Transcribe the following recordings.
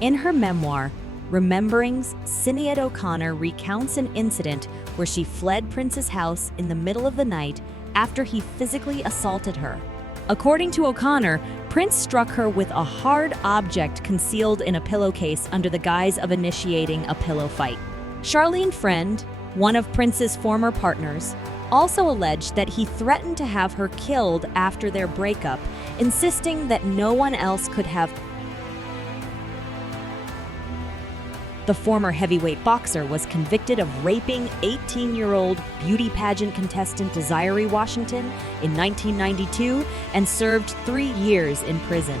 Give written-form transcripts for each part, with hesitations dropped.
In her memoir, Rememberings, Sinead O'Connor recounts an incident where she fled Prince's house in the middle of the night after he physically assaulted her. According to O'Connor, Prince struck her with a hard object concealed in a pillowcase under the guise of initiating a pillow fight. Charlene Friend, one of Prince's former partners, also alleged that he threatened to have her killed after their breakup, insisting that no one else could have. The former heavyweight boxer was convicted of raping 18-year-old beauty pageant contestant Desiree Washington in 1992 and served 3 years in prison.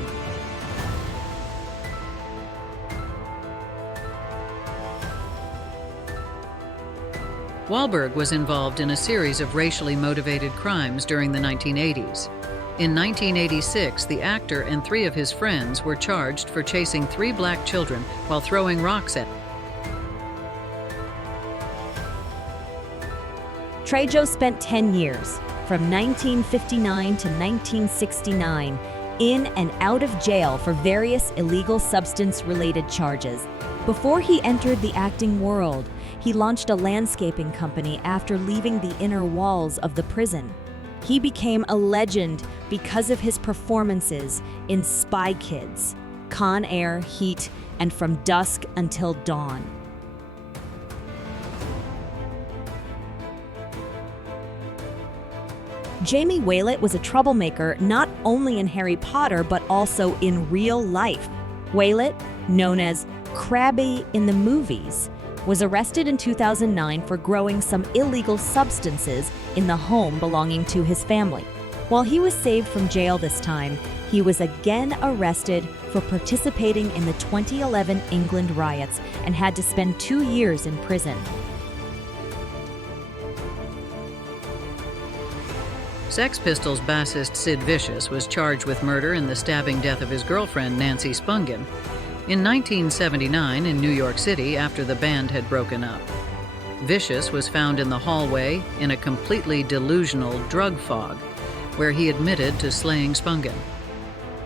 Wahlberg was involved in a series of racially motivated crimes during the 1980s. In 1986, the actor and 3 of his friends were charged for chasing 3 black children while throwing rocks at them. Trejo spent 10 years, from 1959 to 1969, in and out of jail for various illegal substance-related charges. Before he entered the acting world, he launched a landscaping company after leaving the inner walls of the prison. He became a legend because of his performances in Spy Kids, Con Air, Heat, and From Dusk Until Dawn. Jamie Waylett was a troublemaker not only in Harry Potter but also in real life. Waylett, known as Krabby in the movies, was arrested in 2009 for growing some illegal substances in the home belonging to his family. While he was saved from jail this time, he was again arrested for participating in the 2011 England riots and had to spend 2 years in prison. Sex Pistols bassist Sid Vicious was charged with murder in the stabbing death of his girlfriend Nancy Spungen in 1979 in New York City after the band had broken up. Vicious was found in the hallway in a completely delusional drug fog, where he admitted to slaying Spungen.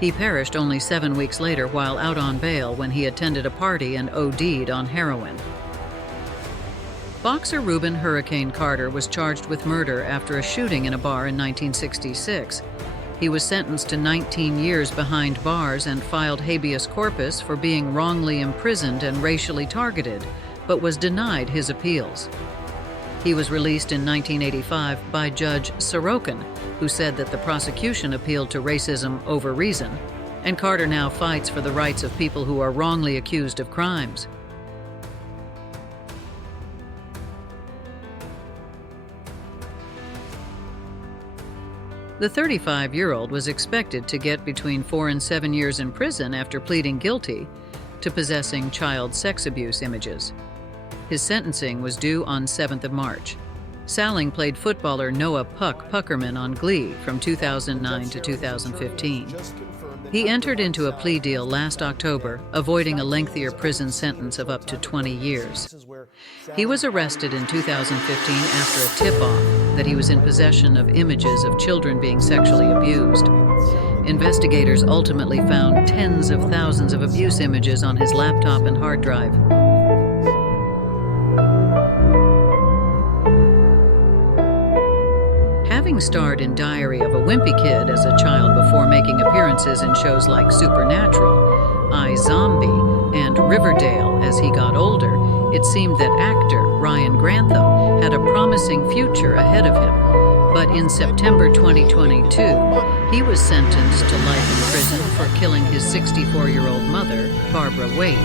He perished only 7 weeks later while out on bail when he attended a party and OD'd on heroin. Boxer Rubin Hurricane Carter was charged with murder after a shooting in a bar in 1966. He was sentenced to 19 years behind bars and filed habeas corpus for being wrongly imprisoned and racially targeted, but was denied his appeals. He was released in 1985 by Judge Sorokin, who said that the prosecution appealed to racism over reason, and Carter now fights for the rights of people who are wrongly accused of crimes. The 35-year-old was expected to get between 4 and 7 years in prison after pleading guilty to possessing child sex abuse images. His sentencing was due on 7th of March. Salling played footballer Noah Puck Puckerman on Glee from 2009 to 2015. He entered into a plea deal last October, avoiding a lengthier prison sentence of up to 20 years. He was arrested in 2015 after a tip-off that he was in possession of images of children being sexually abused. Investigators ultimately found tens of thousands of abuse images on his laptop and hard drive. Having starred in Diary of a Wimpy Kid as a child before making appearances in shows like Supernatural, iZombie, and Riverdale as he got older, it seemed that actor Ryan Grantham had a promising future ahead of him. But in September 2022, he was sentenced to life in prison for killing his 64-year-old mother, Barbara Waite.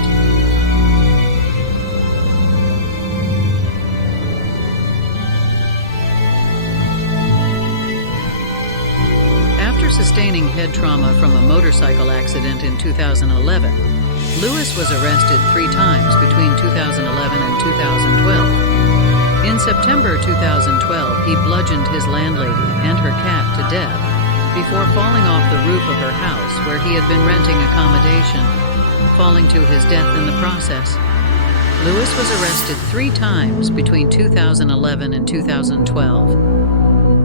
After sustaining head trauma from a motorcycle accident in 2011, Lewis was arrested 3 times between 2011 and 2012. In September 2012, he bludgeoned his landlady and her cat to death before falling off the roof of her house where he had been renting accommodation, falling to his death in the process. Lewis was arrested 3 times between 2011 and 2012.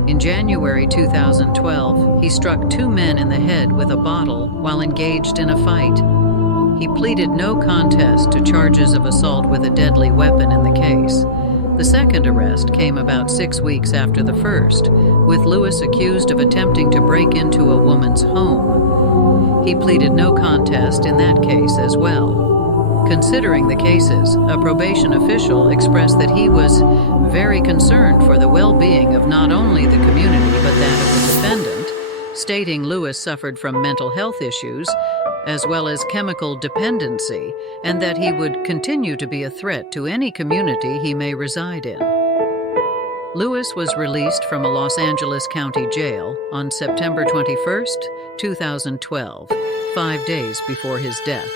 In January 2012, he struck 2 men in the head with a bottle while engaged in a fight. He pleaded no contest to charges of assault with a deadly weapon in the case. The second arrest came about 6 weeks after the first, with Lewis accused of attempting to break into a woman's home. He pleaded no contest in that case as well. Considering the cases, a probation official expressed that he was very concerned for the well-being of not only the community but that of the defendant, stating Lewis suffered from mental health issues as well as chemical dependency, and that he would continue to be a threat to any community he may reside in. Lewis was released from a Los Angeles County jail on September 21, 2012, 5 days before his death.